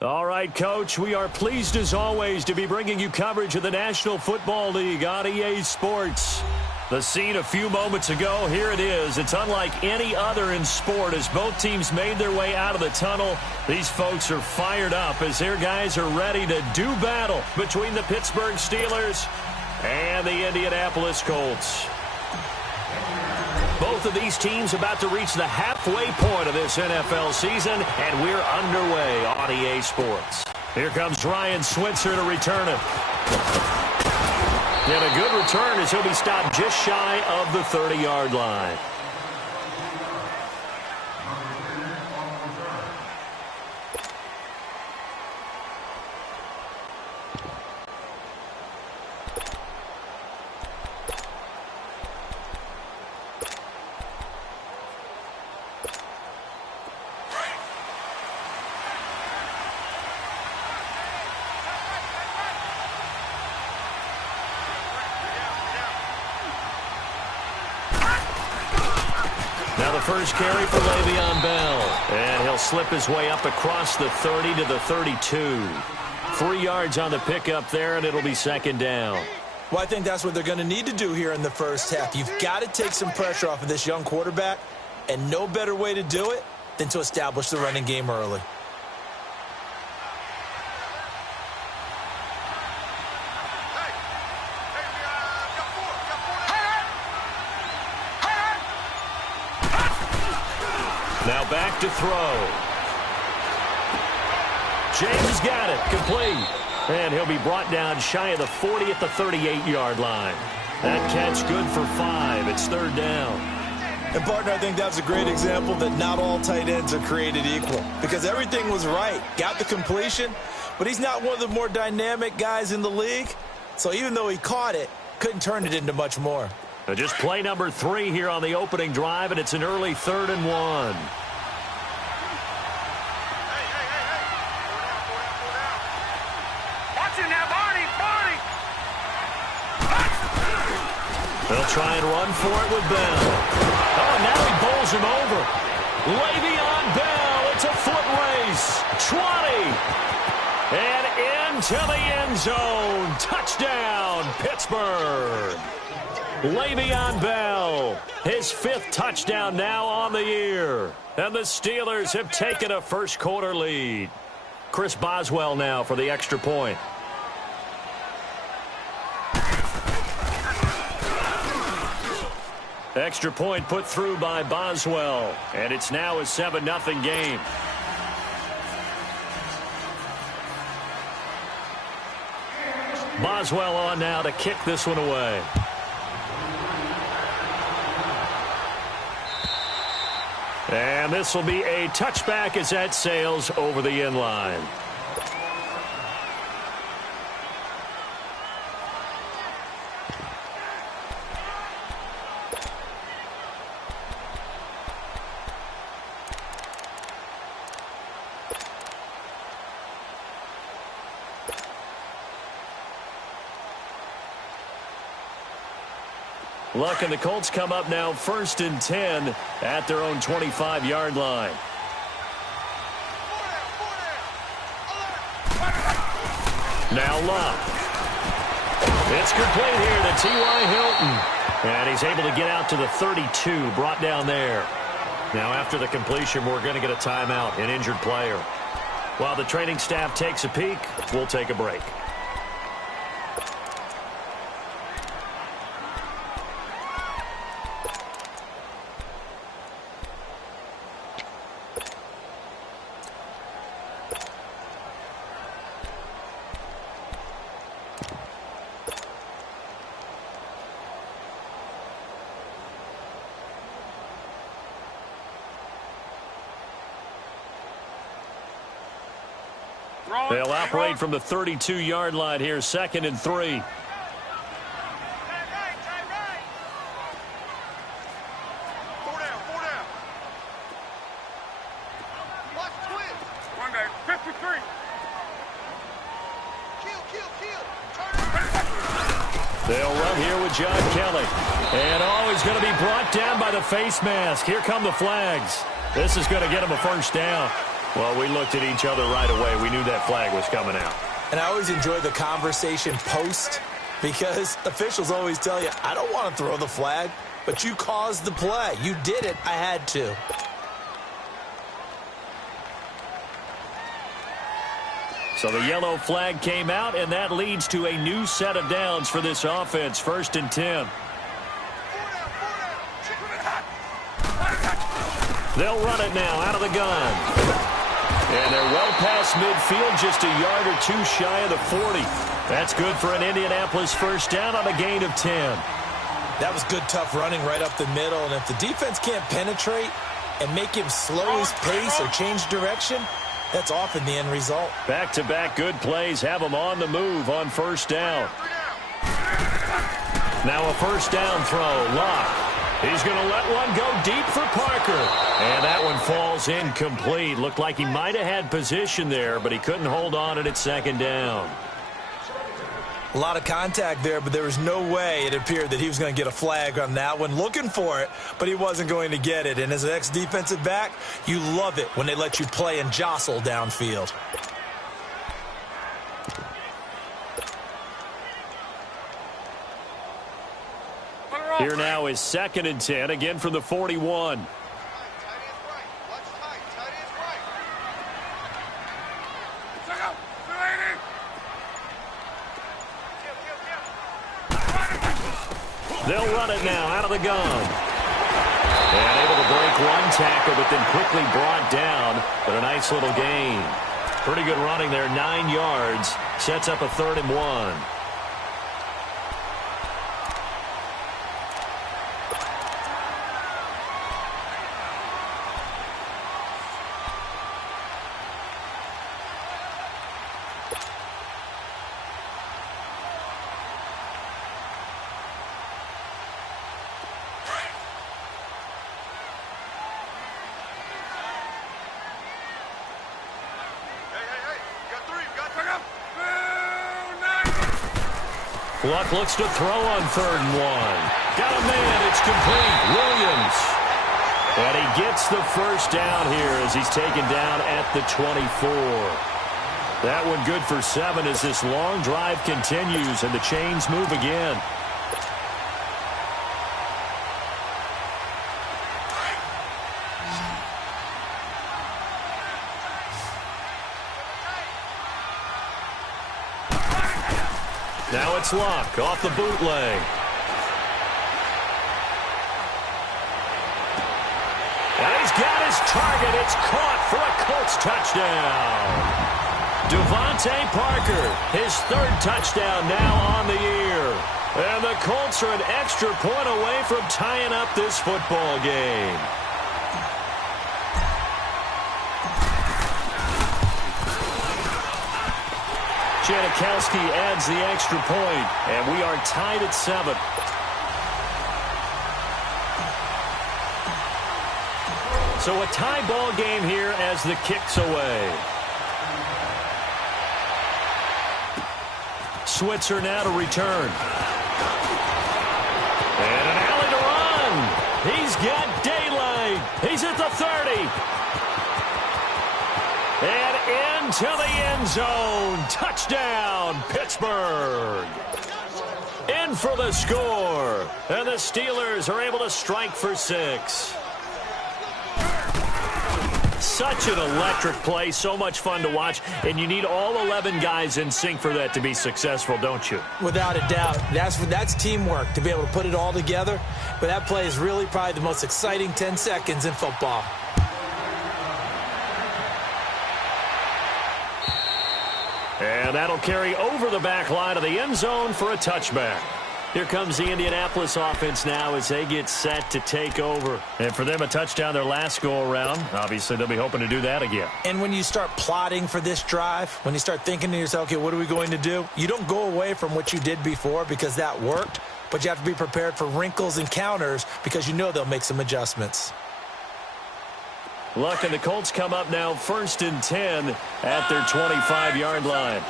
All right, Coach, we are pleased as always to be bringing you coverage of the National Football League on EA Sports. The scene a few moments ago, here it is. It's unlike any other in sport as both teams made their way out of the tunnel. These folks are fired up as their guys are ready to do battle between the Pittsburgh Steelers and the Indianapolis Colts. Both of these teams about to reach the halfway point of this NFL season, and we're underway on EA Sports. Here comes Ryan Switzer to return it. And a good return as he'll be stopped just shy of the 30-yard line. Now the first carry for Le'Veon Bell. And he'll slip his way up across the 30 to the 32. 3 yards on the pickup there, and it'll be second down. Well, I think that's what they're going to need to do here in the first half. You've got to take some pressure off of this young quarterback, and no better way to do it than to establish the running game early. Now back to throw. James got it. Complete. And he'll be brought down shy of the 40 at the 38-yard line. That catch good for 5. It's third down. And, partner, I think that's a great example that not all tight ends are created equal. Because everything was right. Got the completion, but he's not one of the more dynamic guys in the league. So even though he caught it, couldn't turn it into much more. Just play number 3 here on the opening drive, and it's an early 3rd and 1. They'll try and run for it with Bell. Oh, and now he bowls him over. Le'Veon Bell, it's a foot race. 20. And into the end zone. Touchdown, Pittsburgh. Le'Veon Bell, his 5th touchdown now on the year. And the Steelers have taken a first-quarter lead. Chris Boswell now for the extra point. Extra point put through by Boswell. And it's now a 7-0 game. Boswell on now to kick this one away. And this will be a touchback as that sails over the end line. Luck and the Colts come up now 1st and 10 at their own 25-yard line. Now Luck. It's complete here to T.Y. Hilton. And he's able to get out to the 32, brought down there. Now after the completion, we're going to get a timeout, an injured player. While the training staff takes a peek, we'll take a break. They'll operate from the 32-yard line here, 2nd and 3. They'll run here with John Kelly. And he's going to be brought down by the face mask. Here come the flags. This is going to get him a first down. Well, we looked at each other right away. We knew that flag was coming out. And I always enjoy the conversation post because officials always tell you, I don't want to throw the flag, but you caused the play. You did it. I had to. So the yellow flag came out, and that leads to a new set of downs for this offense. 1st and 10. They'll run it now out of the gun. And they're well past midfield, just a yard or two shy of the 40. That's good for an Indianapolis first down on a gain of 10. That was good, tough running right up the middle. And if the defense can't penetrate and make him slow his pace or change direction, that's often the end result. Back-to-back good plays have them on the move on 1st down. Now a 1st down throw. Locke. He's going to let one go deep for Parker. And that one falls incomplete. Looked like he might have had position there, but he couldn't hold on it at 2nd down. A lot of contact there, but there was no way it appeared that he was going to get a flag on that one. Looking for it, but he wasn't going to get it. And as an ex-defensive back, you love it when they let you play and jostle downfield. Here now is 2nd and 10, again from the 41. They'll run it now out of the gun. And able to break one tackle, but then quickly brought down. But a nice little gain. Pretty good running there, 9 yards. Sets up a 3rd and 1. Luck looks to throw on 3rd and 1. Got a man. It's complete. Williams. And he gets the first down here as he's taken down at the 24. That one good for 7 as this long drive continues and the chains move again. Now it's Luck off the bootleg. And he's got his target. It's caught for a Colts touchdown. Devontae Parker, his 3rd touchdown now on the year. And the Colts are an extra point away from tying up this football game. Janikowski adds the extra point, and we are tied at 7. So a tie ball game here as the kick's away. Switzer now to return. And an alley to run. He's got daylight. He's at the 30. And into the end zone. Touchdown, Pittsburgh. In for the score. And the Steelers are able to strike for 6. Such an electric play, so much fun to watch, and you need all 11 guys in sync for that to be successful, don't you? Without a doubt. That's teamwork, to be able to put it all together. But that play is really probably the most exciting 10 seconds in football. And that'll carry over the back line of the end zone for a touchback. Here comes the Indianapolis offense now as they get set to take over. And for them, a touchdown their last go-around. Obviously, they'll be hoping to do that again. And when you start plotting for this drive, when you start thinking to yourself, okay, what are we going to do? You don't go away from what you did before because that worked, but you have to be prepared for wrinkles and counters because you know they'll make some adjustments. Luck and the Colts come up now 1st and 10 at their 25-yard line.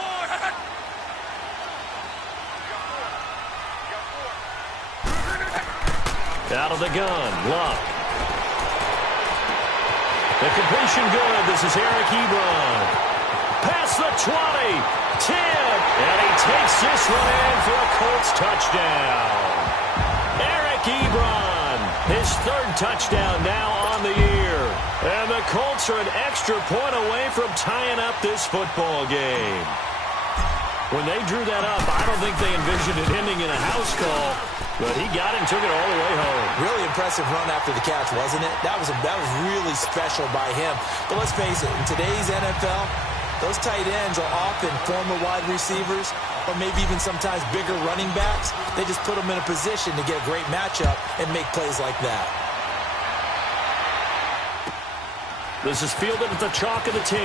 Out of the gun, Luck. The completion good. This is Eric Ebron. Past the 20, 10, and he takes this one in for a Colts touchdown. Eric Ebron, his third touchdown now on the year. And the Colts are an extra point away from tying up this football game. When they drew that up, I don't think they envisioned it ending in a house call, but he got it and took it all the way home. Really impressive run after the catch, wasn't it? That was really special by him. But let's face it, in today's NFL, those tight ends are often former wide receivers or maybe even sometimes bigger running backs. They just put them in a position to get a great matchup and make plays like that. This is fielded at the chalk of the 10.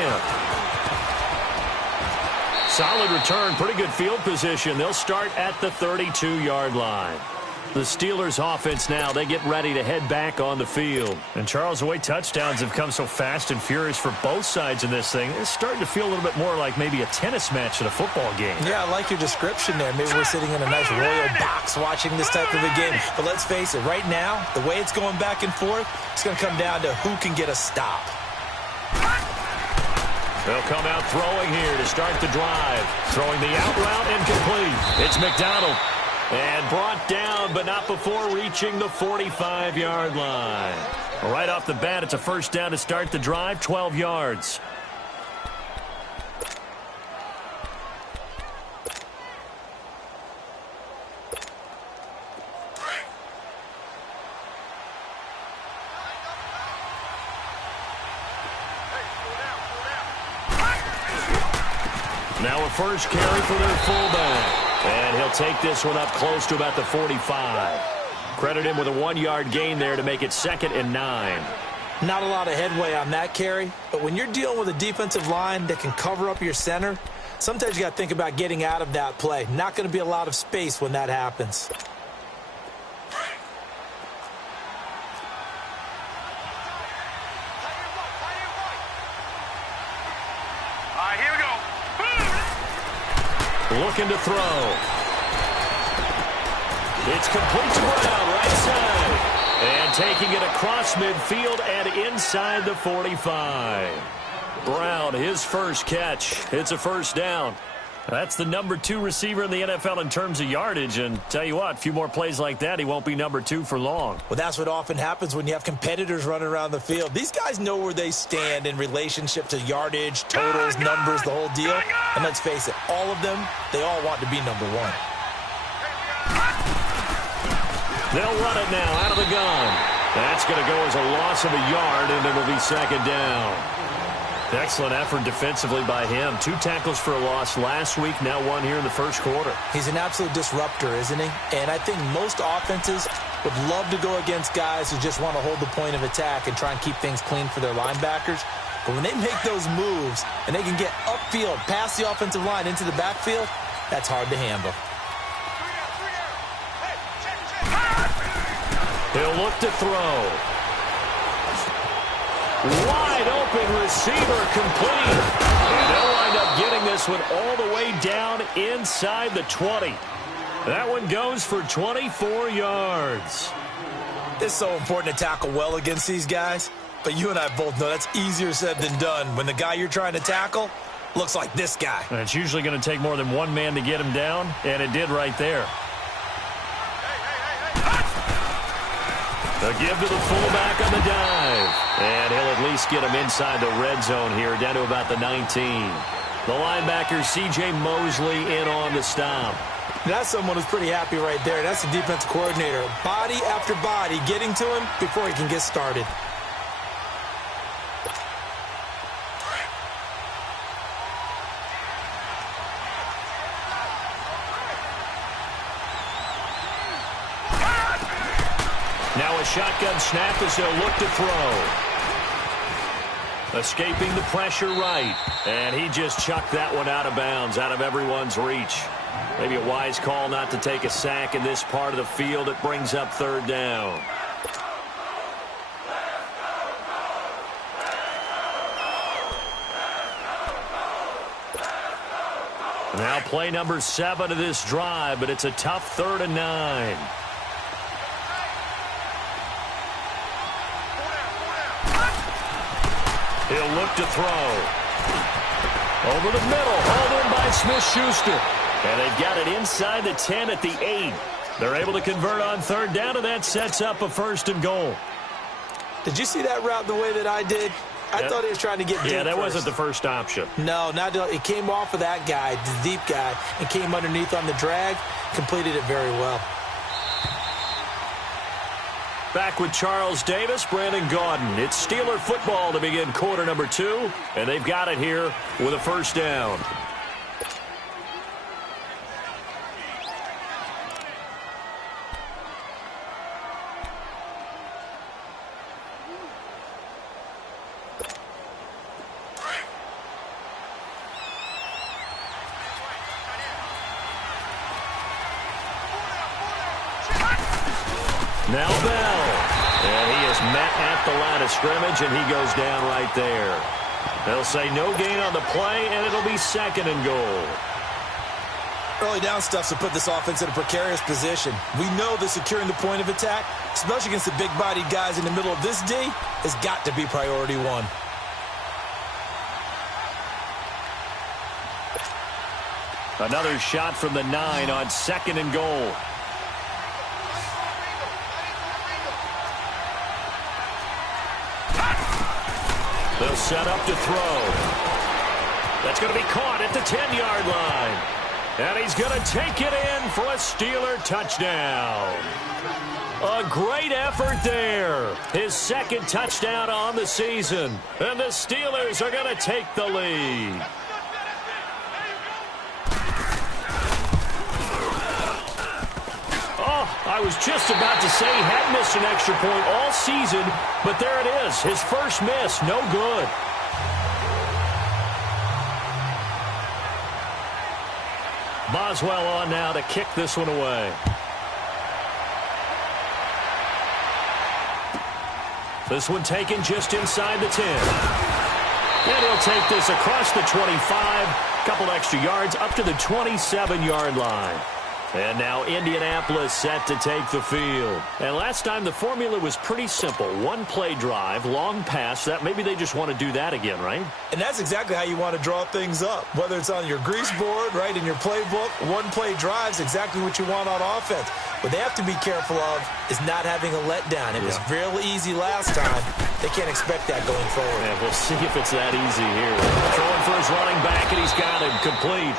Solid return, pretty good field position. They'll start at the 32-yard line. The Steelers offense now, they get ready to head back on the field. And Charles, the way touchdowns have come so fast and furious for both sides in this thing, it's starting to feel a little bit more like maybe a tennis match at a football game. Yeah, I like your description there. Maybe we're sitting in a nice royal box watching this type of a game. But let's face it, right now, the way it's going back and forth, it's going to come down to who can get a stop. They'll come out throwing here to start the drive. Throwing the out route incomplete. It's McDonald. And brought down, but not before reaching the 45-yard line. Right off the bat, it's a first down to start the drive, 12 yards. Now a first carry for their fullback. And he'll take this one up close to about the 45. Credit him with a 1-yard gain there to make it 2nd and 9. Not a lot of headway on that carry, but when you're dealing with a defensive line that can cover up your center, sometimes you got to think about getting out of that play. Not going to be a lot of space when that happens. Looking to throw. It's complete to Brown, right side. And taking it across midfield and inside the 45. Brown, his first catch. It's a first down. That's the number 2 receiver in the NFL in terms of yardage. And tell you what, a few more plays like that, he won't be number 2 for long. Well, that's what often happens when you have competitors running around the field. These guys know where they stand in relationship to yardage, totals, numbers, the whole deal. And let's face it, all of them, they all want to be number 1. They'll run it now out of the gun. That's going to go as a loss of a yard, and it'll be 2nd down. Excellent effort defensively by him. 2 tackles for a loss last week, now 1 here in the first quarter. He's an absolute disruptor, isn't he? And I think most offenses would love to go against guys who just want to hold the point of attack and try and keep things clean for their linebackers. But when they make those moves and they can get upfield, past the offensive line into the backfield, that's hard to handle. He'll look to throw. Wide open receiver complete. And they'll wind up getting this one all the way down inside the 20. That one goes for 24 yards. It's so important to tackle well against these guys. But you and I both know that's easier said than done when the guy you're trying to tackle looks like this guy. And it's usually going to take more than one man to get him down, and it did right there. A give to the fullback on the dive. And he'll at least get him inside the red zone here, down to about the 19. The linebacker, C.J. Mosley, in on the stop. That's someone who's pretty happy right there. That's the defensive coordinator. Body after body getting to him before he can get started. Now a shotgun snap as they'll look to throw. Escaping the pressure right. And he just chucked that one out of bounds, out of everyone's reach. Maybe a wise call not to take a sack in this part of the field. It brings up 3rd down. Now play number 7 of this drive, but it's a tough 3rd and 9. He'll look to throw. Over the middle, hauled in by Smith-Schuster. And they've got it inside the 10 at the 8. They're able to convert on third down, and that sets up a 1st and goal. Did you see that route the way that I did? I thought he was trying to get deep. Yeah, that wasn't the first option. No, it came off of that guy, the deep guy, and came underneath on the drag. Completed it very well. Back with Charles Davis, Brandon Gaudin. It's Steeler football to begin quarter number 2, and they've got it here with a 1st down. Now Bell, and he is met at the line of scrimmage, and he goes down right there. They'll say no gain on the play, and it'll be 2nd and goal. Early down stuff to put this offense in a precarious position. We know that securing the point of attack, especially against the big-bodied guys in the middle of this D, has got to be priority 1. Another shot from the 9 on 2nd and goal. They'll set up to throw. That's going to be caught at the 10-yard line. And he's going to take it in for a Steeler touchdown. A great effort there. His 2nd touchdown on the season. And the Steelers are going to take the lead. I was just about to say he had missed an extra point all season, but there it is. His first miss, no good. Boswell on now to kick this one away. This one taken just inside the 10. And he'll take this across the 25, couple extra yards up to the 27-yard line. And now Indianapolis set to take the field. And last time the formula was pretty simple. 1-play drive, long pass. That maybe they just want to do that again, right? And that's exactly how you want to draw things up. Whether it's on your grease board, right, in your playbook, 1-play drive is exactly what you want on offense. What they have to be careful of is not having a letdown. It was real easy last time. They can't expect that going forward. Yeah, we'll see if it's that easy here. Throwing for his running back, and he's got him complete.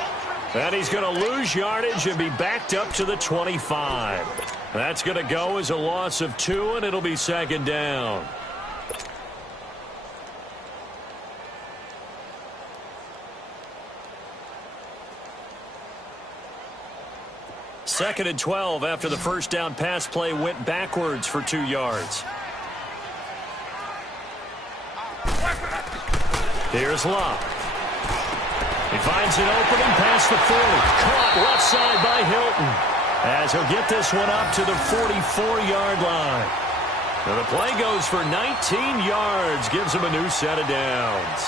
And he's going to lose yardage and be backed up to the 25. That's going to go as a loss of 2, and it'll be 2nd down. Second and 12 after the first down pass play went backwards for 2 yards. Here's Love. He finds an opening past the 40. Caught left side by Hilton. As he'll get this one up to the 44-yard line. Now the play goes for 19 yards. Gives him a new set of downs.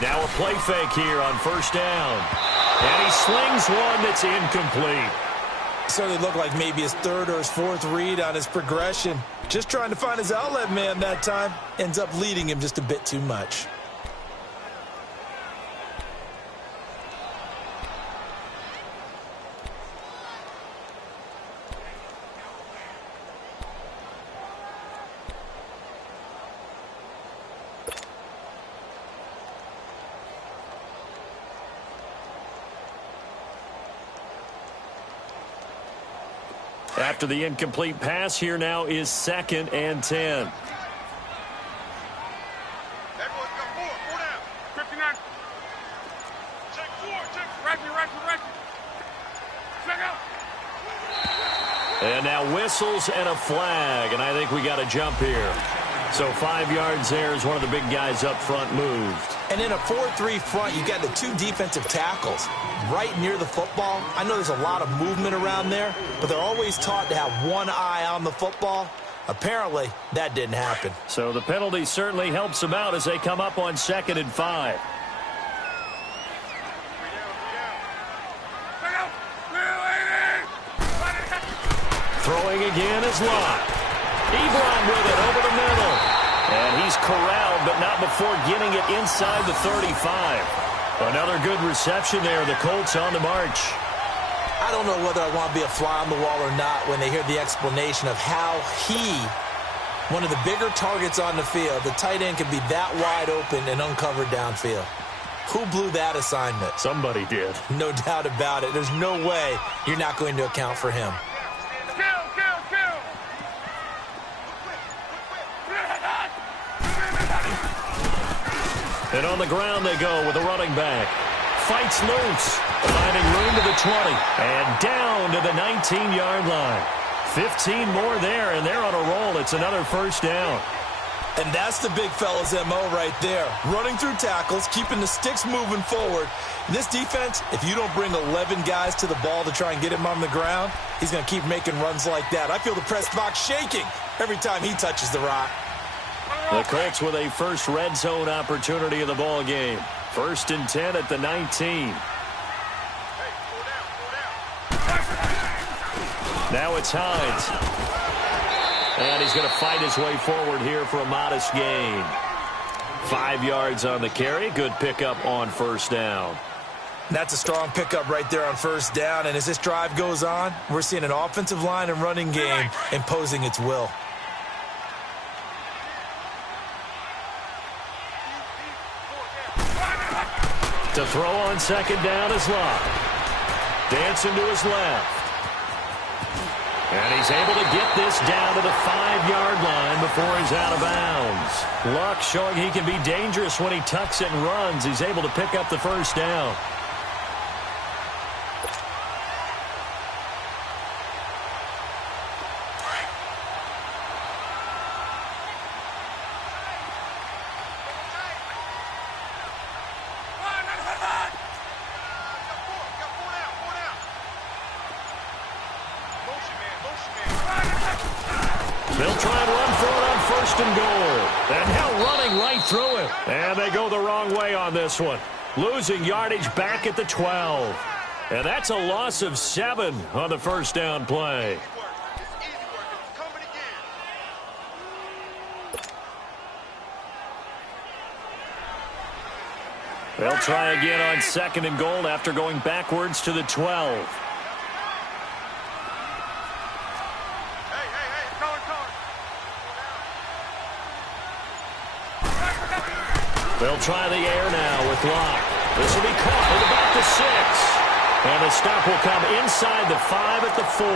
Now a play fake here on first down. And he slings one that's incomplete. Certainly looked like maybe his 3rd or his 4th read on his progression. Just trying to find his outlet man that time. Ends up leading him just a bit too much. After the incomplete pass, here now is 2nd and 10. And now whistles and a flag, and I think we got a jump here. So 5 yards there as one of the big guys up front moved. And in a 4-3 front, you got the 2 defensive tackles right near the football. I know there's a lot of movement around there, but they're always taught to have one eye on the football. Apparently, that didn't happen. So the penalty certainly helps them out as they come up on 2nd and 5. Throwing again is Locke. Ebron with it over the middle. And he's corralled, but not before getting it inside the 35. Another good reception there. The Colts on the march. I don't know whether I want to be a fly on the wall or not when they hear the explanation of how one of the bigger targets on the field, the tight end can be that wide open and uncovered downfield. Who blew that assignment? Somebody did. No doubt about it. There's no way you're not going to account for him. And on the ground they go with a running back. Fights loose, finding room to the 20, and down to the 19-yard line. 15 more there, and they're on a roll. It's another first down. And that's the big fella's MO right there. Running through tackles, keeping the sticks moving forward. This defense, if you don't bring 11 guys to the ball to try and get him on the ground, he's going to keep making runs like that. I feel the press box shaking every time he touches the rock. The Colts with a first red zone opportunity in the ball game. 1st and 10 at the 19. Now it's Hines. And he's going to fight his way forward here for a modest gain. 5 yards on the carry. Good pickup on first down. That's a strong pickup right there on first down. And as this drive goes on, we're seeing an offensive line and running game imposing its will. To throw on second down is Locke. Dancing to his left. And he's able to get this down to the 5-yard line before he's out of bounds. Locke showing he can be dangerous when he tucks it and runs. He's able to pick up the first down. They'll try and run for it on 1st and goal. And now running right through it. And they go the wrong way on this one. Losing yardage back at the 12. And that's a loss of 7 on the first down play. They'll try again on 2nd and goal after going backwards to the 12. They'll try the air now with Locke. This will be caught at about the 6. And the stop will come inside the 5 at the 4.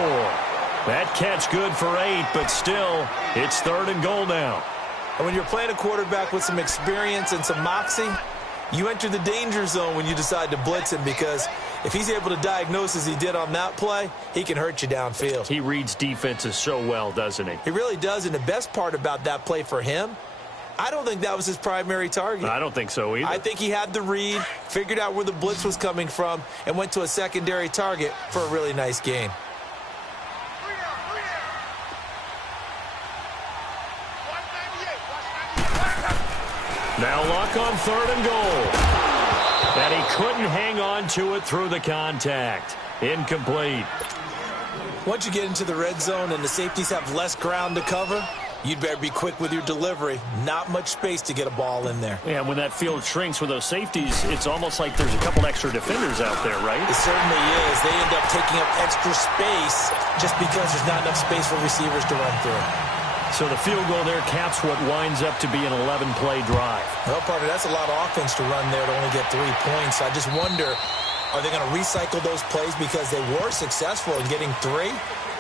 That catch good for 8, but still, it's 3rd and goal now. And when you're playing a quarterback with some experience and some moxie, you enter the danger zone when you decide to blitz him, because if he's able to diagnose as he did on that play, he can hurt you downfield. He reads defenses so well, doesn't he? He really does, and the best part about that play for him, I don't think that was his primary target. I don't think so either. I think he had the read, figured out where the blitz was coming from, and went to a secondary target for a really nice gain. Now Locke on 3rd and goal. And he couldn't hang on to it through the contact. Incomplete. Once you get into the red zone and the safeties have less ground to cover, you'd better be quick with your delivery. Not much space to get a ball in there. Yeah, when that field shrinks with those safeties, it's almost like there's a couple extra defenders out there, right? It certainly is. They end up taking up extra space just because there's not enough space for receivers to run through. So the field goal there caps what winds up to be an 11-play drive. Well, partner, that's a lot of offense to run there to only get 3 points. I just wonder, are they going to recycle those plays because they were successful in getting 3?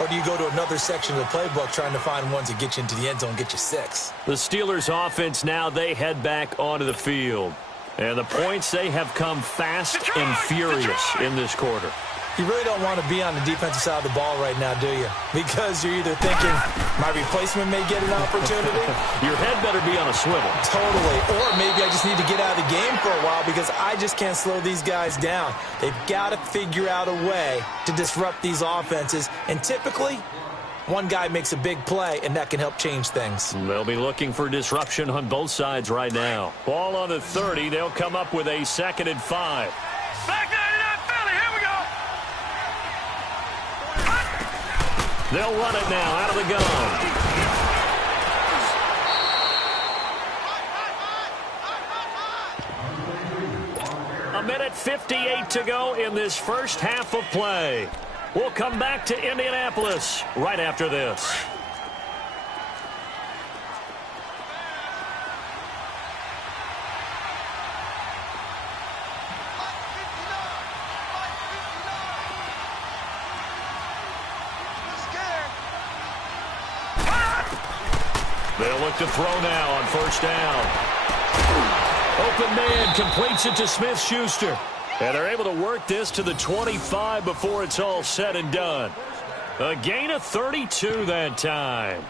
Or do you go to another section of the playbook trying to find ones that get you into the end zone and get you 6? The Steelers offense now, they head back onto the field. And the points, they have come fast and furious in this quarter. You really don't want to be on the defensive side of the ball right now, do you? Because you're either thinking, my replacement may get an opportunity. Your head better be on a swivel. Totally. Or maybe I just need to get out of the game for a while because I just can't slow these guys down. They've got to figure out a way to disrupt these offenses. And typically, one guy makes a big play, and that can help change things. They'll be looking for disruption on both sides right now. Ball on the 30. They'll come up with a 2nd and 5. Back 99, Philly, here we go. They'll run it now out of the gun. A minute 58 to go in this first half of play. We'll come back to Indianapolis right after this. They'll look to throw now on first down. Open man completes it to Smith-Schuster. And they're able to work this to the 25 before it's all said and done. A gain of 32 that time.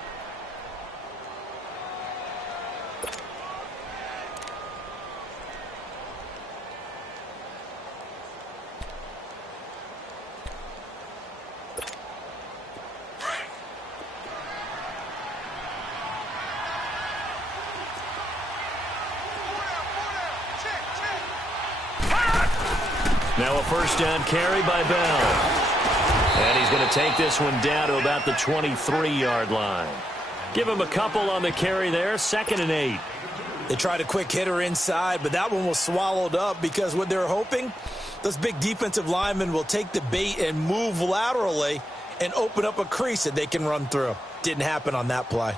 Now a first down carry by Bell. And he's going to take this one down to about the 23-yard line. Give him a couple on the carry there, 2nd and 8. They tried a quick hitter inside, but that one was swallowed up because what they're hoping, those big defensive linemen will take the bait and move laterally and open up a crease that they can run through. Didn't happen on that play.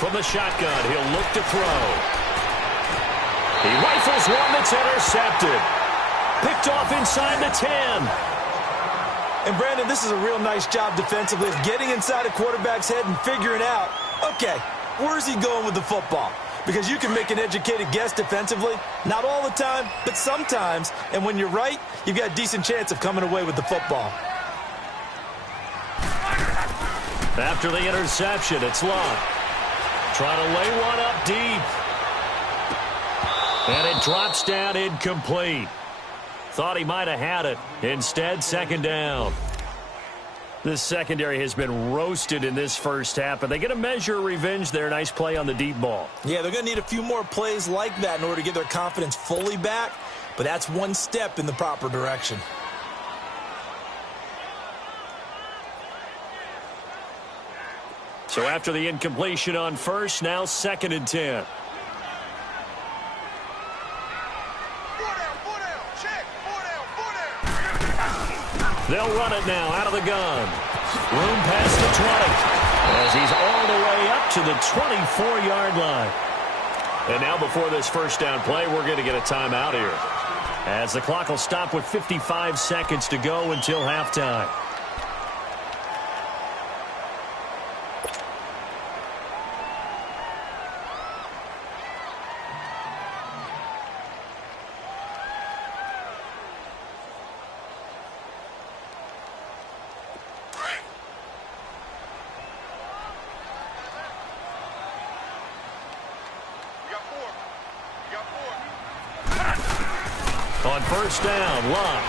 From the shotgun, he'll look to throw. He rifles one that's intercepted. Picked off inside the 10. And, Brandon, this is a real nice job defensively of getting inside a quarterback's head and figuring out, okay, where's he going with the football? Because you can make an educated guess defensively. Not all the time, but sometimes. And when you're right, you've got a decent chance of coming away with the football. After the interception, it's Luck. Trying to lay one up deep. And it drops down incomplete. Thought he might have had it. Instead, 2nd down. This secondary has been roasted in this first half, but they get a measure of revenge there. Nice play on the deep ball. Yeah, they're going to need a few more plays like that in order to get their confidence fully back, but that's one step in the proper direction. So after the incompletion on first, now 2nd and 10. They'll run it now out of the gun. Room past the 20 as he's all the way up to the 24-yard line. And now before this first down play, we're going to get a timeout here, as the clock will stop with 55 seconds to go until halftime. On first down, Luck.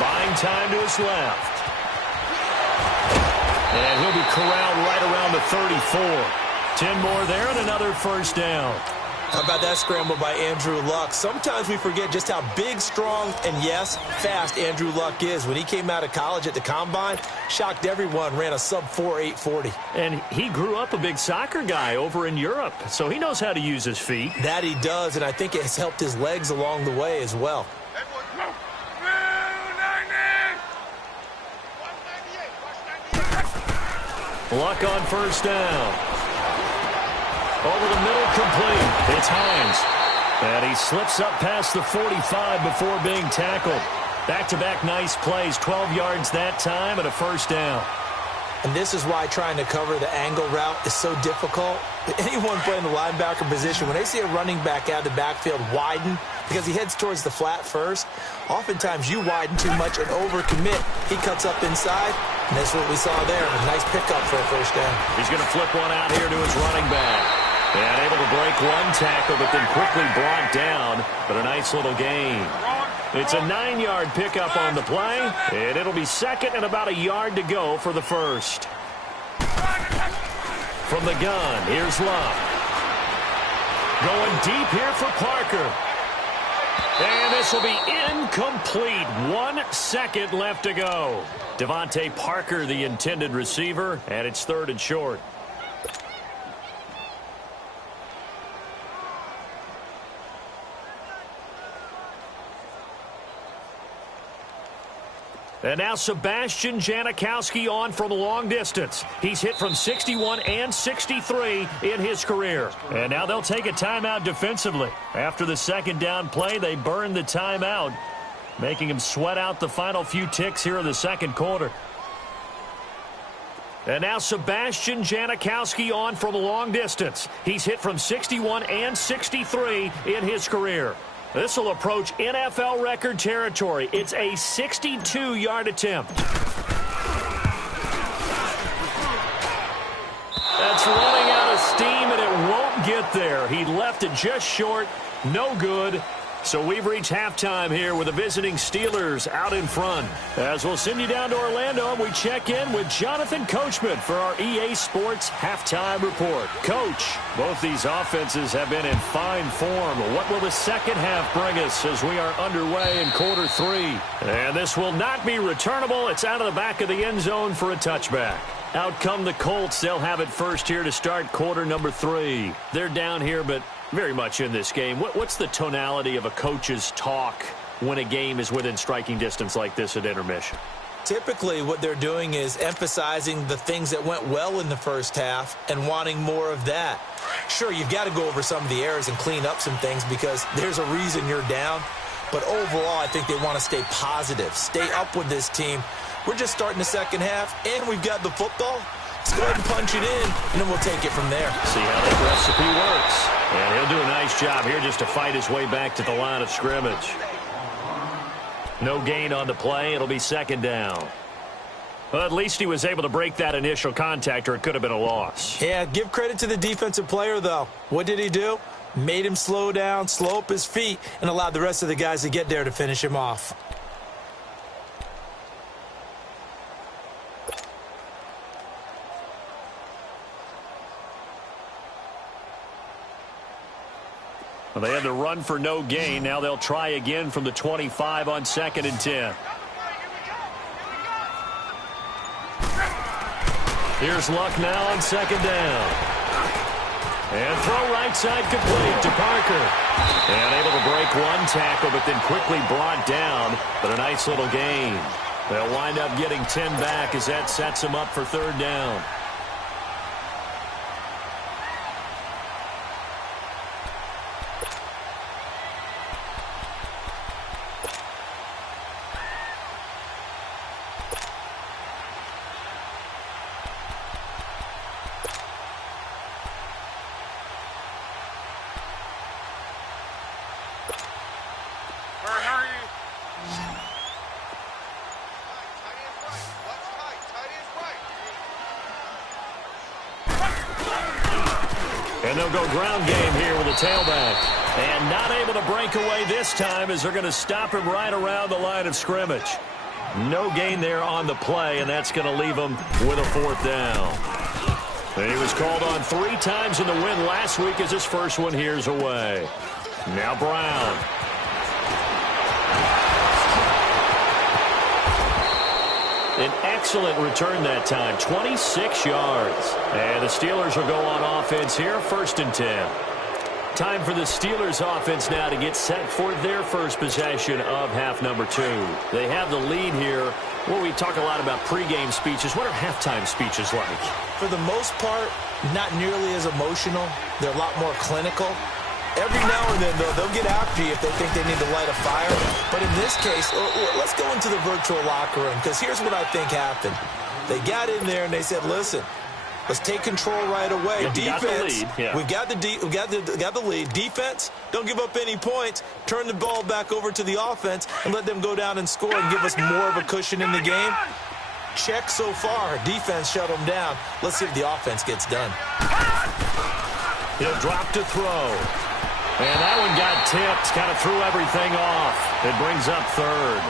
Buying time to his left. And he'll be corralled right around the 34. 10 more there and another first down. How about that scramble by Andrew Luck? Sometimes we forget just how big, strong, and, yes, fast Andrew Luck is. When he came out of college at the Combine, shocked everyone, ran a sub-4 840. And he grew up a big soccer guy over in Europe, so he knows how to use his feet. That he does, and I think it has helped his legs along the way as well. Luck on first down. Over the middle, complete. It's Hines. And he slips up past the 45 before being tackled. Back-to-back nice plays, 12 yards that time and a first down. And this is why trying to cover the angle route is so difficult. Anyone playing the linebacker position, when they see a running back out of the backfield widen, because he heads towards the flat first, oftentimes you widen too much and overcommit. He cuts up inside, and that's what we saw there. A nice pickup for a first down. He's going to flip one out here to his running back. And able to break one tackle, but then quickly brought down. But a nice little gain. It's a 9-yard pickup on the play, and it'll be 2nd and about a yard to go for the first. From the gun, here's Luck. Going deep here for Parker. And this will be incomplete. 1 second left to go. Devontae Parker, the intended receiver, and it's 3rd and short. And now Sebastian Janikowski on from long distance. He's hit from 61 and 63 in his career. And now they'll take a timeout defensively. After the second down play, they burn the timeout, making him sweat out the final few ticks here in the second quarter. And now Sebastian Janikowski on from long distance. He's hit from 61 and 63 in his career. This will approach NFL record territory. It's a 62-yard attempt. That's running out of steam, and it won't get there. He left it just short. No good. So we've reached halftime here with the visiting Steelers out in front. As we'll send you down to Orlando, and we check in with Jonathan Coachman for our EA Sports Halftime Report. Coach, both these offenses have been in fine form. What will the second half bring us as we are underway in quarter 3? And this will not be returnable. It's out of the back of the end zone for a touchback. Out come the Colts. They'll have it first here to start quarter number 3. They're down here, but very much in this game. What's the tonality of a coach's talk when a game is within striking distance like this at intermission? Typically, what they're doing is emphasizing the things that went well in the first half and wanting more of that. Sure, you've got to go over some of the errors and clean up some things because there's a reason you're down. But overall, I think they want to stay positive, stay up with this team. We're just starting the second half, and we've got the football. Let's go ahead and punch it in, and then we'll take it from there. See how that recipe works. And he'll do a nice job here just to fight his way back to the line of scrimmage. No gain on the play. It'll be second down. Well, at least he was able to break that initial contact, or it could have been a loss. Yeah, give credit to the defensive player, though. What did he do? Made him slow down, slow up his feet, and allowed the rest of the guys to get there to finish him off. Well, they had to run for no gain. Now they'll try again from the 25 on 2nd and 10. Here's Luck now on 2nd down. And throw right side complete to Parker. And able to break one tackle, but then quickly brought down. But a nice little gain. They'll wind up getting 10 back as that sets them up for 3rd down. And they'll go ground game here with a tailback. And not able to break away this time as they're going to stop him right around the line of scrimmage. No gain there on the play, and that's going to leave him with a 4th down. And he was called on 3 times in the win last week as his first one here's away. Now Brown. An excellent return that time, 26 yards. And the Steelers will go on offense here, 1st and 10. Time for the Steelers offense now to get set for their first possession of half number 2. They have the lead here. Well, we talk a lot about pregame speeches. What are halftime speeches like? For the most part, not nearly as emotional. They're a lot more clinical. Every now and then, though, they'll get after you if they think they need to light a fire. But in this case, let's go into the virtual locker room, because here's what I think happened. They got in there and they said, listen, let's take control right away. Yeah, defense, we got the lead. Defense, don't give up any points. Turn the ball back over to the offense and let them go down and score and give us more of a cushion in the game. Check so far. Defense shut them down. Let's see if the offense gets done. He'll drop to throw. And that one got tipped, kind of threw everything off. It brings up 3rd.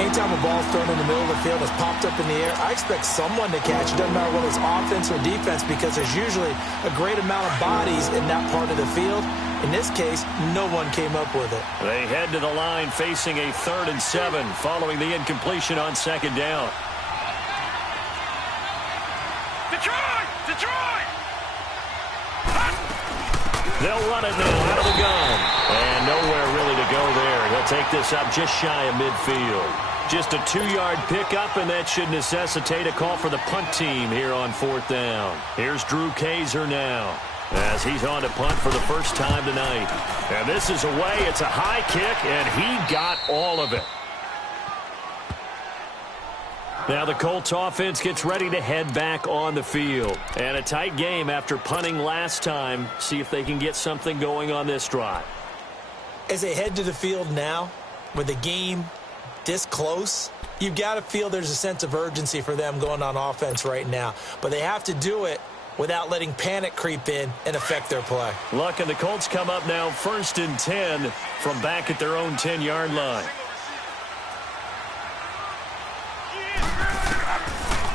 Anytime a ball's thrown in the middle of the field, it's popped up in the air, I expect someone to catch. It doesn't matter whether it's offense or defense, because there's usually a great amount of bodies in that part of the field. In this case, no one came up with it. They head to the line facing a 3rd and 7 following the incompletion on 2nd down. Detroit! Detroit! They'll run it now out of the gun. And nowhere really to go there. He'll take this up just shy of midfield. Just a 2-yard pickup, and that should necessitate a call for the punt team here on 4th down. Here's Drew Kaiser now, as he's on to punt for the first time tonight. And this is away. It's a high kick, and he got all of it. Now the Colts offense gets ready to head back on the field. And a tight game after punting last time. See if they can get something going on this drive. As they head to the field now, with the game this close, you've got to feel there's a sense of urgency for them going on offense right now. But they have to do it without letting panic creep in and affect their play. Luck, and the Colts come up now 1st and 10 from back at their own 10-yard line.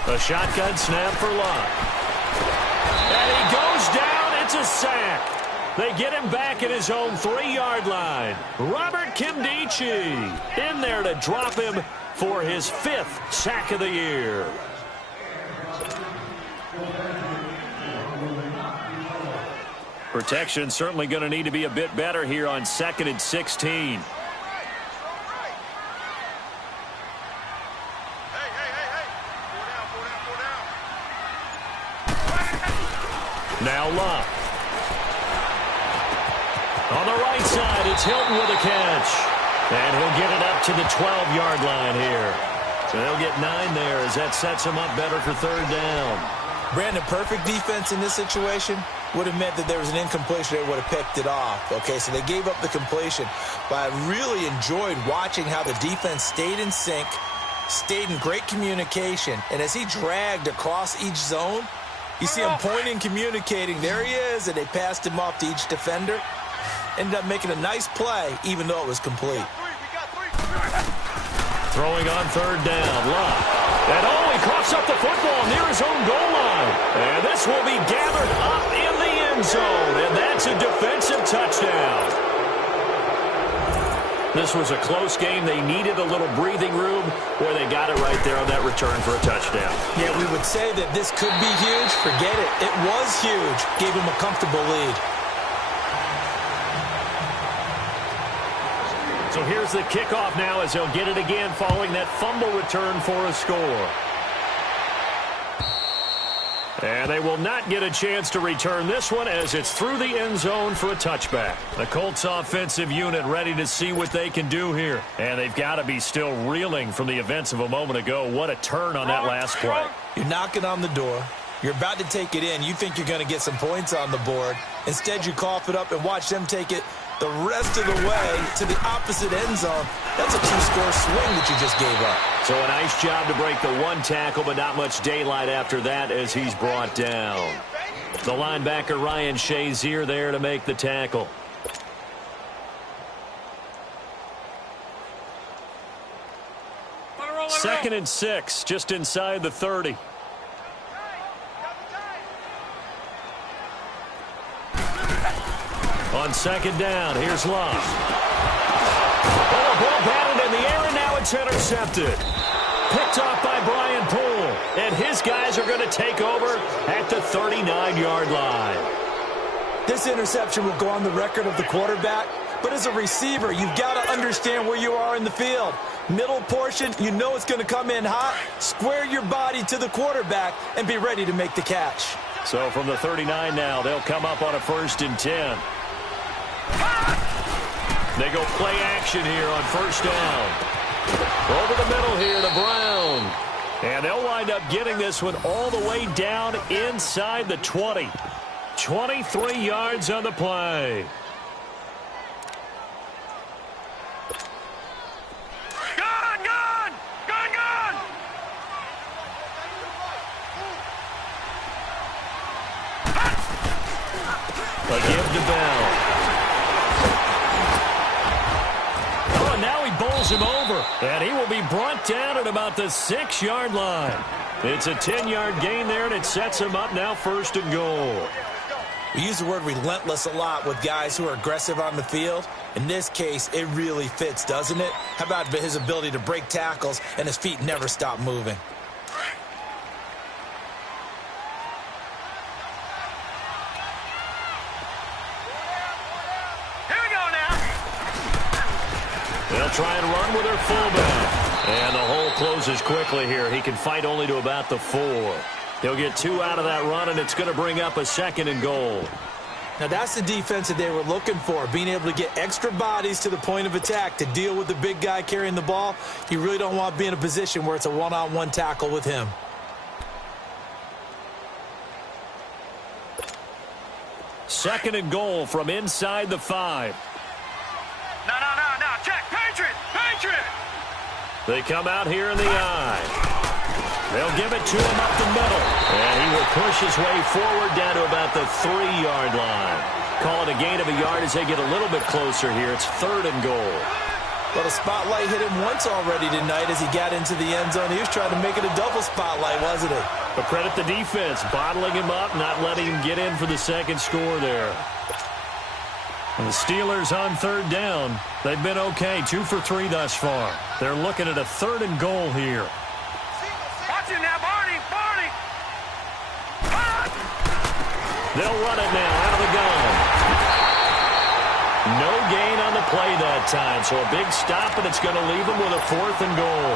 A shotgun snap for Luck. And he goes down. It's a sack. They get him back at his own 3-yard line. Robert Kimdichie in there to drop him for his 5th sack of the year. Protection certainly going to need to be a bit better here on 2nd and 16. Now Luck. On the right side, it's Hilton with a catch. And he'll get it up to the 12-yard line here. So they'll get 9 there as that sets him up better for 3rd down. Brandon, perfect defense in this situation would have meant that there was an incompletion. They would have picked it off. Okay, so they gave up the completion. But I really enjoyed watching how the defense stayed in sync, stayed in great communication. And as he dragged across each zone, you see him pointing, communicating. There he is, and they passed him off to each defender. Ended up making a nice play, even though it was complete. Throwing on 3rd down, Luck. And he coughs up the football near his own goal line. And this will be gathered up in the end zone, and that's a defensive touchdown. This was a close game. They needed a little breathing room, where they got it right there on that return for a touchdown. Yeah, we would say that this could be huge. Forget it. It was huge. Gave him a comfortable lead. So here's the kickoff now as he'll get it again following that fumble return for a score. And they will not get a chance to return this one as it's through the end zone for a touchback. The Colts offensive unit ready to see what they can do here. And they've got to be still reeling from the events of a moment ago. What a turn on that last play. You're knocking on the door. You're about to take it in. You think you're going to get some points on the board. Instead, you cough it up and watch them take it the rest of the way to the opposite end zone. That's a 2-score swing that you just gave up. So a nice job to break the 1 tackle, but not much daylight after that as he's brought down. The linebacker Ryan Shazier there to make the tackle. Second and 6, just inside the 30. On 2nd down, here's Luck. Oh, a ball batted in the air, and now it's intercepted. Picked off by Brian Poole, and his guys are going to take over at the 39-yard line. This interception will go on the record of the quarterback, but as a receiver, you've got to understand where you are in the field. Middle portion, you know it's going to come in hot. Square your body to the quarterback and be ready to make the catch. So from the 39 now, they'll come up on a 1st and 10. They go play action here on 1st down. Over the middle here to Brown. And they'll wind up getting this one all the way down inside the 20. 23 yards on the play. A give to Bell. Oh, and now he bolts bowls him over, and he will be brought down at about the 6-yard line. It's a 10-yard gain there, and it sets him up now 1st and goal. We use the word relentless a lot with guys who are aggressive on the field. In this case, it really fits, doesn't it? How about his ability to break tackles and his feet never stop moving? Here we go now. They'll try and run with their fullback. And the hole closes quickly here. He can fight only to about the 4. He'll get 2 out of that run, and it's going to bring up a 2nd and goal. Now, that's the defense that they were looking for, being able to get extra bodies to the point of attack to deal with the big guy carrying the ball. You really don't want to be in a position where it's a one-on-one tackle with him. Second and goal from inside the 5. No. Check. Patriot. They come out here in the eye. They'll give it to him up the middle. And he will push his way forward down to about the 3-yard line. Call it a gain of a yard as they get a little bit closer here. It's 3rd and goal. Well, the spotlight hit him once already tonight as he got into the end zone. He was trying to make it a double spotlight, wasn't he? But credit the defense, bottling him up, not letting him get in for the 2nd score there. And the Steelers on 3rd down. They've been okay, 2 for 3 thus far. They're looking at a 3rd and goal here. Watch it now, Barney. They'll run it now out of the gun. No gain on the play that time, so a big stop, and it's going to leave them with a 4th and goal.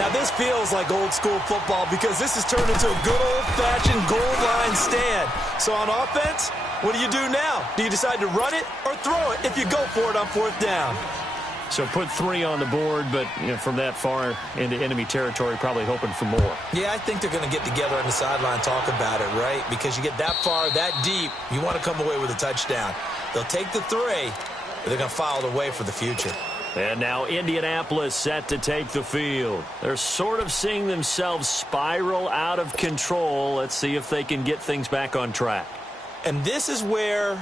Now, this feels like old-school football because this has turned into a good old-fashioned goal line stand. So on offense, what do you do now? Do you decide to run it or throw it if you go for it on 4th down? So put 3 on the board, but from that far into enemy territory, probably hoping for more. Yeah, I think they're going to get together on the sideline and talk about it, right? Because you get that far, that deep, you want to come away with a touchdown. They'll take the 3, but they're going to file it away for the future. And now Indianapolis set to take the field. They're sort of seeing themselves spiral out of control. Let's see if they can get things back on track. And this is where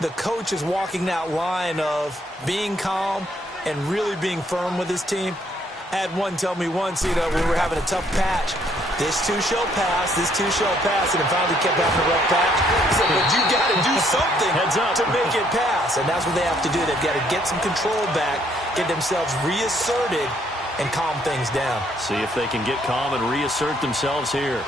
the coach is walking that line of being calm and really being firm with his team. I had one tell me once, when we were having a tough patch, this too shall pass, and it finally kept having a rough patch. He said, but you got to do something Heads up. to make it pass, and that's what they have to do. They've got to get some control back, get themselves reasserted, and calm things down. See if they can get calm and reassert themselves here.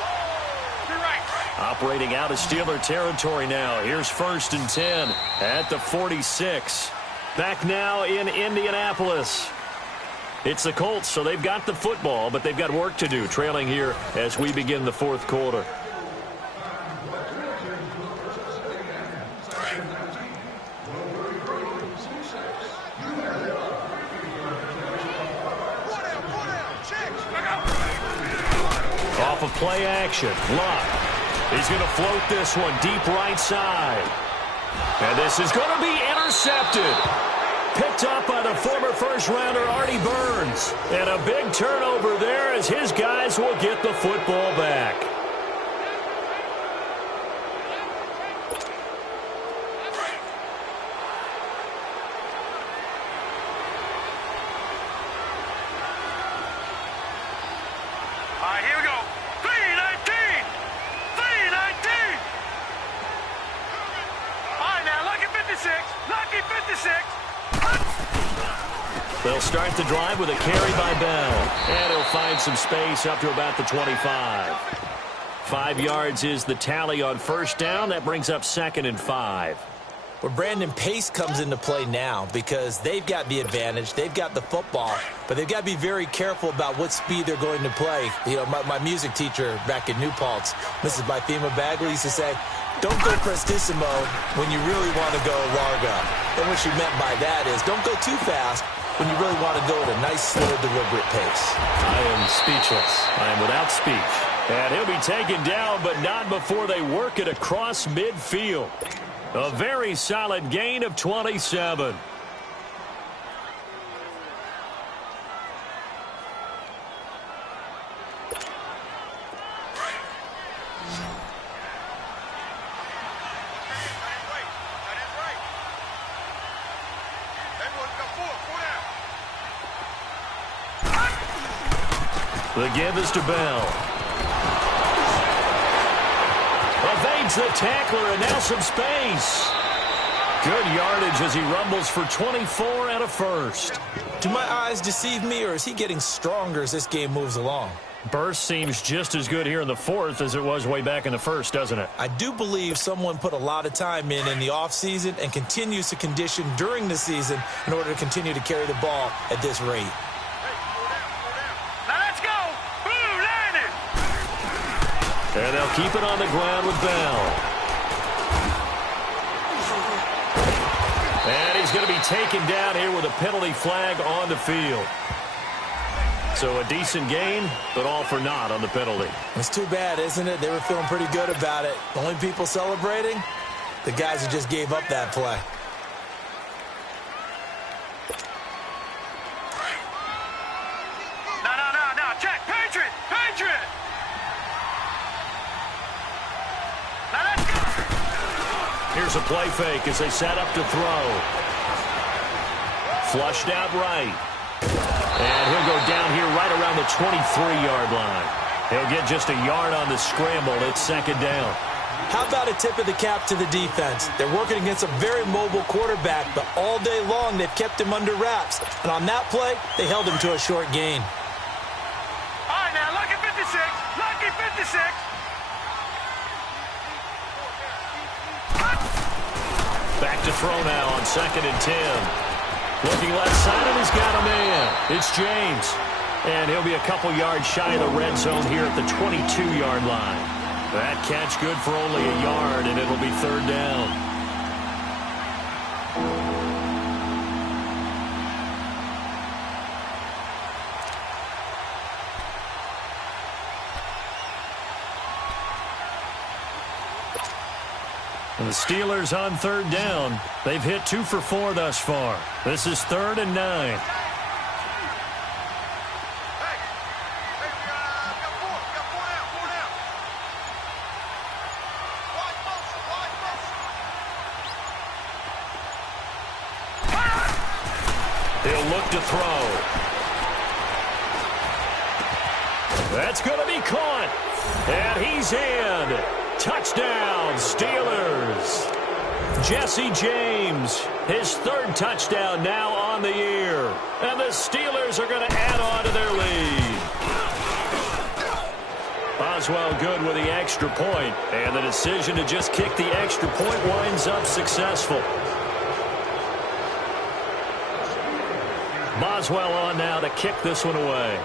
Operating out of Steeler territory now. Here's 1st and 10 at the 46. Back now in Indianapolis. It's the Colts, so they've got the football, but they've got work to do, trailing here as we begin the 4th quarter. Off of play action. Luck. He's going to float this one deep right side. And this is going to be intercepted. Picked up by the former first-rounder Artie Burns. And a big turnover there as his guys will get the football back. All right, here we go. 319. All right, now, lucky 56. Lucky 56. They'll start the drive with a carry by Bell. And he'll find some space up to about the 25. 5 yards is the tally on 1st down. That brings up 2nd and 5. Where Brandon Pace comes into play now because they've got the advantage. They've got the football, but they've got to be very careful about what speed they're going to play. My music teacher back in New Paltz, Mrs. Bythema Bagley, used to say, don't go prestissimo when you really want to go largo. And what she meant by that is don't go too fast when you really want to go at a nice, slow, deliberate pace. I am speechless. I am without speech. And he'll be taken down, but not before they work it across midfield. A very solid gain of 27. The give is to Bell. Evades the tackler, and now some space. Good yardage as he rumbles for 24 and a first. Do my eyes deceive me, or is he getting stronger as this game moves along? Burst seems just as good here in the fourth as it was way back in the first, doesn't it? I do believe someone put a lot of time in the offseason and continues to condition during the season in order to continue to carry the ball at this rate. Now let's go. Boom, landed. And they'll keep it on the ground with Bell. And he's going to be taken down here with a penalty flag on the field. So a decent gain, but all for naught on the penalty. It's too bad, isn't it? They were feeling pretty good about it. The only people celebrating, the guys who just gave up that play. No. Check. Patriot. Now let's go. Here's a play fake as they set up to throw. Flushed out right. And he'll go down here right around the 23-yard line. He'll get just a yard on the scramble. It's second down. How about a tip of the cap to the defense? They're working against a very mobile quarterback, but all day long they've kept him under wraps. And on that play, they held him to a short gain. All right, now, lucky 56. Lucky 56. Back to throw now on 2nd and 10. Looking left side, and he's got a man. It's James. And he'll be a couple yards shy of the red zone here at the 22-yard line. That catch good for only a yard, and it'll be third down. And the Steelers on third down. They've hit 2 for 4 thus far. This is 3rd and 9. He'll look to throw. That's going to be caught. And he's in. Touchdown, Steelers. Jesse James, his 3rd touchdown now on the year. And the Steelers are going to add on to their lead. Boswell good with the extra point. And the decision to just kick the extra point winds up successful. Boswell on now to kick this one away.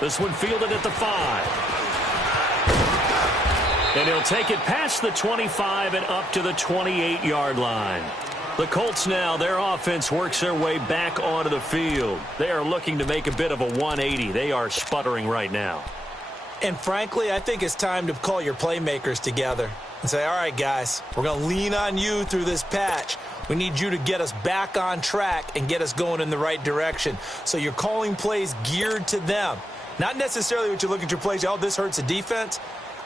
This one fielded at the 5. And he'll take it past the 25 and up to the 28-yard line. The Colts now, their offense works their way back onto the field. They are looking to make a bit of a 180. They are sputtering right now. And frankly, I think it's time to call your playmakers together and say, all right, guys, we're going to lean on you through this patch. We need you to get us back on track and get us going in the right direction. So you're calling plays geared to them. Not necessarily what you look at your plays, oh, this hurts the defense.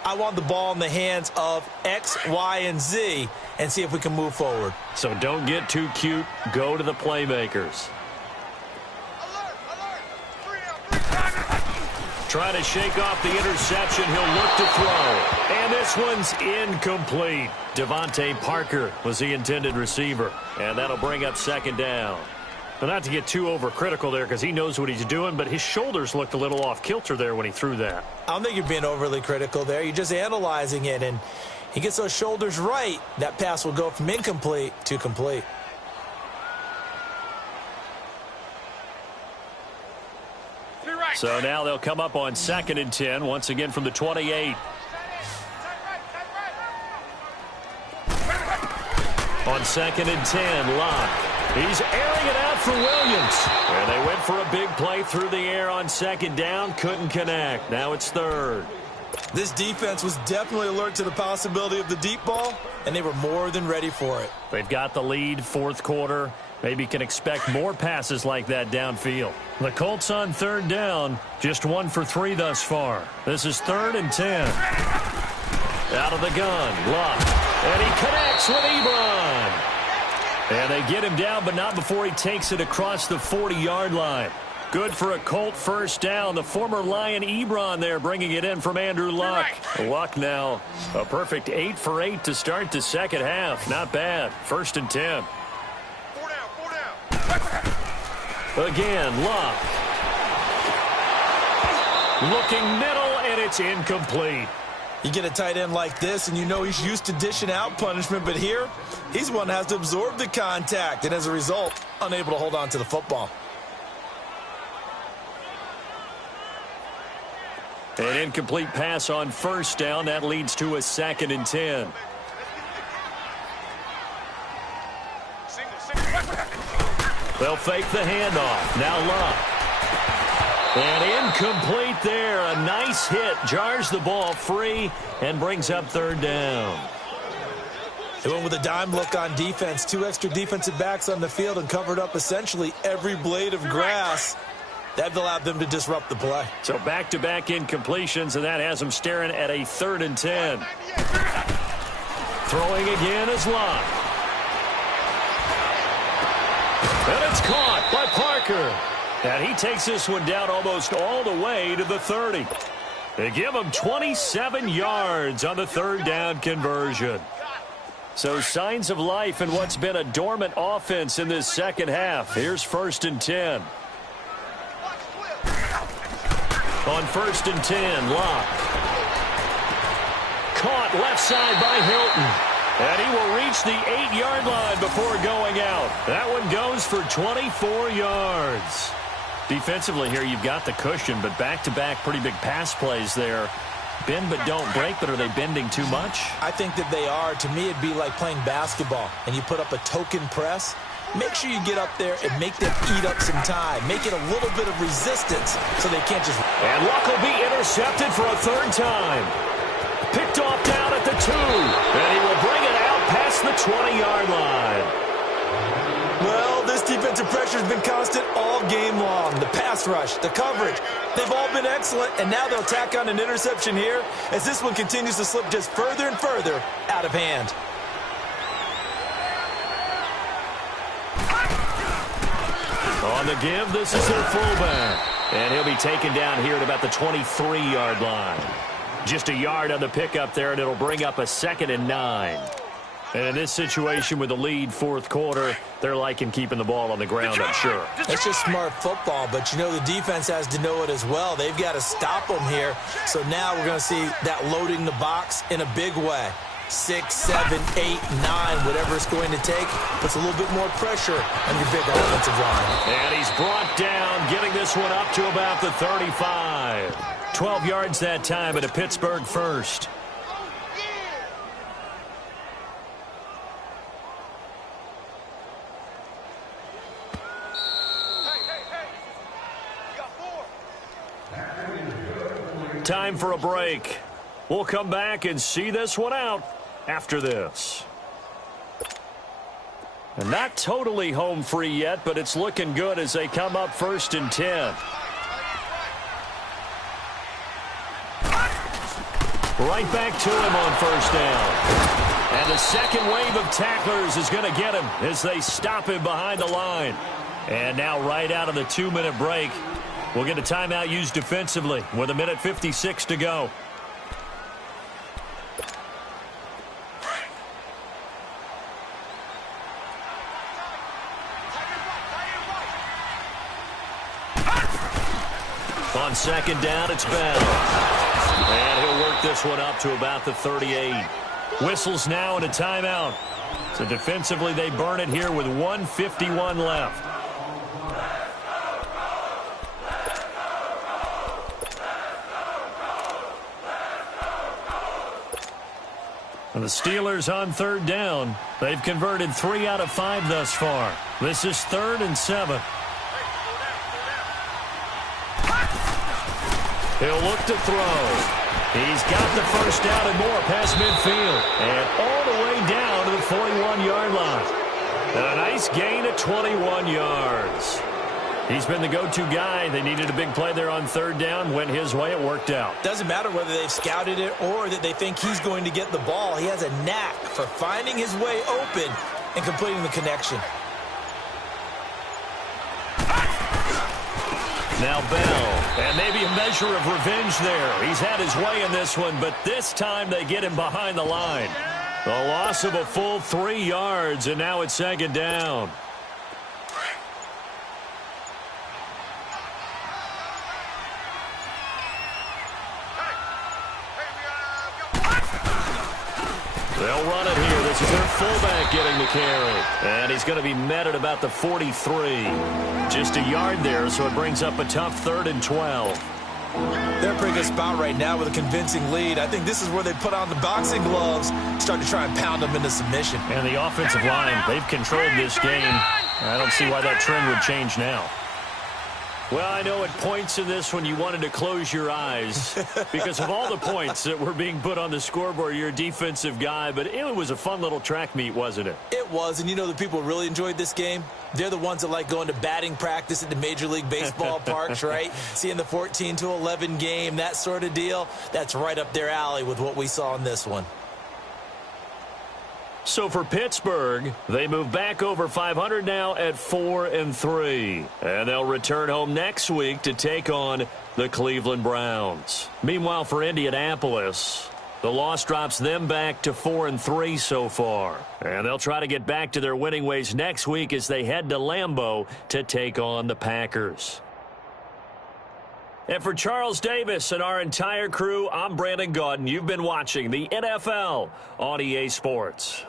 I want the ball in the hands of X, Y, and Z and see if we can move forward. So don't get too cute. Go to the playmakers. Trying to shake off the interception. He'll look to throw. And this one's incomplete. Devontae Parker was the intended receiver. And that'll bring up second down. But not to get too overcritical there because he knows what he's doing, but his shoulders looked a little off kilter there when he threw that. I don't think you're being overly critical there. You're just analyzing it, and he gets those shoulders right. That pass will go from incomplete to complete. So now they'll come up on 2nd and 10, once again from the 28. On 2nd and 10, Locke. He's airing it out for Williams. And they went for a big play through the air on 2nd down. Couldn't connect. Now it's 3rd. This defense was definitely alert to the possibility of the deep ball, and they were more than ready for it. They've got the lead, 4th quarter. Maybe can expect more passes like that downfield. The Colts on 3rd down, just 1 for 3 thus far. This is 3rd and 10. Out of the gun, Luck. And he connects with Ebron. And they get him down, but not before he takes it across the 40-yard line. Good for a Colt first down. The former Lion Ebron there bringing it in from Andrew Luck. Luck now a perfect 8 for 8 to start the second half. Not bad. 1st and 10. 4 down. Again, Luck. Looking middle, and it's incomplete. You get a tight end like this, and you know he's used to dishing out punishment, but here, he's one that has to absorb the contact, and as a result, unable to hold on to the football. An incomplete pass on first down. That leads to a 2nd and 10. They'll fake the handoff. Now Luck. And incomplete there. A nice hit. Jars the ball free and brings up 3rd down. They went with a dime look on defense. 2 extra defensive backs on the field and covered up essentially every blade of grass. That allowed them to disrupt the play. So back-to-back incompletions, and that has them staring at a 3rd and 10. Throwing again is Luck. And it's caught by Parker. And he takes this one down almost all the way to the 30. They give him 27 yards on the 3rd down conversion. So signs of life in what's been a dormant offense in this second half. Here's 1st and 10. On 1st and 10, Luck. Caught left side by Hilton. And he will reach the 8-yard line before going out. That one goes for 24 yards. Defensively here, you've got the cushion, but back-to-back pretty big pass plays there. Bend but don't break, but are they bending too much? I think that they are. To me, it'd be like playing basketball, and you put up a token press. Make sure you get up there and make them eat up some time. Make it a little bit of resistance so they can't just... And Luck will be intercepted for a 3rd time. Picked off down at the 2. And he will bring it out past the 20-yard line. Well, this defensive pressure has been constant all game long. The pass rush, the coverage, they've all been excellent, and now they'll tack on an interception here as this one continues to slip just further and further out of hand. On the give, this is their fullback. And he'll be taken down here at about the 23-yard line. Just a yard on the pickup there, and it'll bring up a 2nd and 9. And in this situation with the lead 4th quarter, they're liking keeping the ball on the ground, I'm sure. It's just smart football, but you know the defense has to know it as well. They've got to stop them here. So now we're going to see that loading the box in a big way. 6, 7, 8, 9, whatever it's going to take, puts a little bit more pressure on your big offensive line. And he's brought down, getting this one up to about the 35. 12 yards that time at a Pittsburgh first. Time for a break. We'll come back and see this one out after this. And not totally home free yet, but it's looking good as they come up 1st and 10. Right back to him on 1st down. And the second wave of tacklers is going to get him as they stop him behind the line. And now right out of the 2-minute break, we'll get a timeout used defensively with 1:56 to go. On 2nd down, it's Bell. And he'll work this one up to about the 38. Whistles now and a timeout. So defensively, they burn it here with 1:51 left. And the Steelers on 3rd down. They've converted 3 out of 5 thus far. This is 3rd and 7. He'll look to throw. He's got the first down and more past midfield. And all the way down to the 41-yard line. And a nice gain of 21 yards. He's been the go-to guy. They needed a big play there on 3rd down. Went his way. It worked out. Doesn't matter whether they've scouted it or that they think he's going to get the ball. He has a knack for finding his way open and completing the connection. Now Bell, and maybe a measure of revenge there. He's had his way in this one, but this time they get him behind the line. A loss of a full 3 yards, and now it's second down. They'll run it here. This is their fullback getting the carry. And he's going to be met at about the 43. Just a yard there, so it brings up a tough 3rd and 12. They're in a pretty good spot right now with a convincing lead. I think this is where they put on the boxing gloves, start to try and pound them into submission. And the offensive line, they've controlled this game. I don't see why that trend would change now. Well, I know at points in this one you wanted to close your eyes because of all the points that were being put on the scoreboard. You're a defensive guy, but it was a fun little track meet, wasn't it? It was, and you know the people who really enjoyed this game? They're the ones that like going to batting practice at the Major League Baseball parks, right? Seeing the 14-11 game, that sort of deal. That's right up their alley with what we saw in this one. So for Pittsburgh, they move back over 500 now at 4-3. And they'll return home next week to take on the Cleveland Browns. Meanwhile, for Indianapolis, the loss drops them back to 4-3 so far. And they'll try to get back to their winning ways next week as they head to Lambeau to take on the Packers. And for Charles Davis and our entire crew, I'm Brandon Gaudin. You've been watching the NFL on EA Sports.